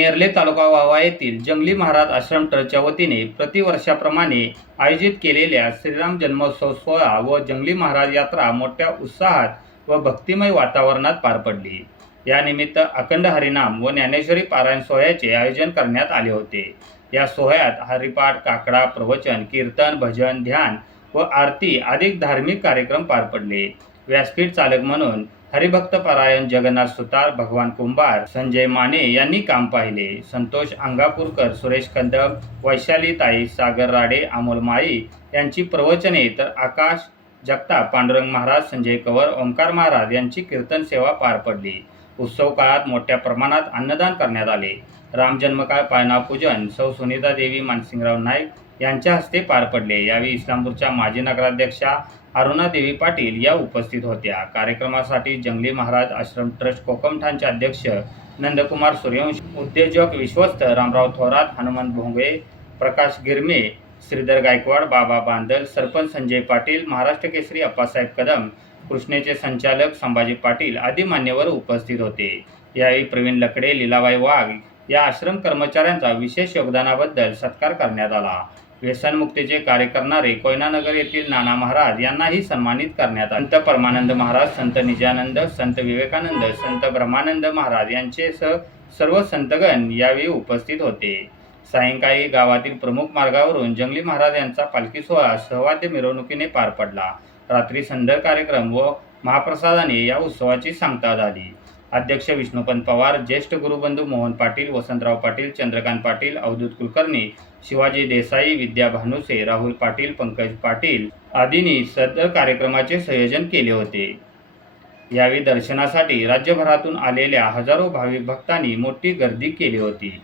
नेरले तालुका वावा येथील जंगली महाराज आश्रम ट्रस्टच्या वतीने प्रतिवर्षाप्रमाणे आयोजित केलेल्या श्रीराम जन्मोत्सव सोहळा व जंगली महाराज यात्रा मोठ्या उत्साहात व भक्तिमय वातावरणात पार पडली। यानिमित्त अखंड हरिनाम व ज्ञानेश्वरी पारायण सोहळ्याचे आयोजन करण्यात आले होते। या सोहळ्यात हरिपाठ, काकडा, प्रवचन, कीर्तन, भजन, ध्यान व आरती आदी धार्मिक कार्यक्रम पार पडले। व्यासपीठ चालक म्हणून हरिभक्त परायण जगन्नाथ सुतार, भगवान कुंभार, संजय माने यांनी काम पाहिले। संतोष अंगापूरकर, सुरेश कदम, वैशाली ताई, सागर राडे, अमोल माळी यांची प्रवचने तर आकाश जगताप, पांडुरंग महाराज, संजय कवर, ओंकार महाराज यांची कीर्तन सेवा पार पडली। उत्सव काळात मोठ्या प्रमाणात अन्नदान करण्यात आले। राम जन्मकाळ पाळणा पूजन सौ सुनीता देवी, मानसिंगराव नाईक यांच्या हस्ते पार पडले। यावेळी इस्लामपूरच्या माजी नगराध्यक्षा अरुणा देवी पाटील या उपस्थित होत्या। कार्यक्रमासाठी जंगली महाराज आश्रम ट्रस्ट कोकमठाणचे अध्यक्ष नंदकुमार सूर्यवंशी, उद्योजक विश्वस्त रामराव थोरात, हनुमंत भोंगळे, प्रकाश गिरमे, श्रीधर गायकवाड, बाबा बांदल, सरपंच संजय पाटील, महाराष्ट्र केसरी अप्पासाहेब कदम, कृष्णेचे संचालक संभाजी पाटील आदी मान्यवर उपस्थित होते। यावेळी प्रवीण लकडे, लीलाबाई वाघ या आश्रम कर्मचाऱ्यांचा विशेष योगदानाबद्दल सत्कार करण्यात आला। व्यसनमुक्तीचे कार्य करणारे कोयनानगर येथील नाना महाराज यांनाही सन्मानित करण्यात आले। संत परमानंद महाराज, संत निजानंद, संत विवेकानंद, संत ब्रह्मानंद महाराज यांचेसह सर्व संतगण यावेळी उपस्थित होते। सायंकाळी गावातील प्रमुख मार्गावरून जंगली महाराज यांचा पालखी सोहळा सहवाद्य मिरवणुकीने पार पडला। रात्री संदर कार्यक्रम व महाप्रसादाने या उत्सवाची सांगता झाली। अध्यक्ष विष्णुपंत पवार, ज्येष्ठ गुरुबंधू मोहन पाटील, वसंतराव पाटील, चंद्रकांत पाटील, अवधूत कुलकर्णी, शिवाजी देसाई, विद्या भानुसे, राहुल पाटील, पंकज पाटील आदींनी सदर कार्यक्रमाचे संयोजन केले होते। यावेळी दर्शनासाठी राज्यभरातून आलेल्या हजारो भाविक भक्तांनी मोठी गर्दी केली होती।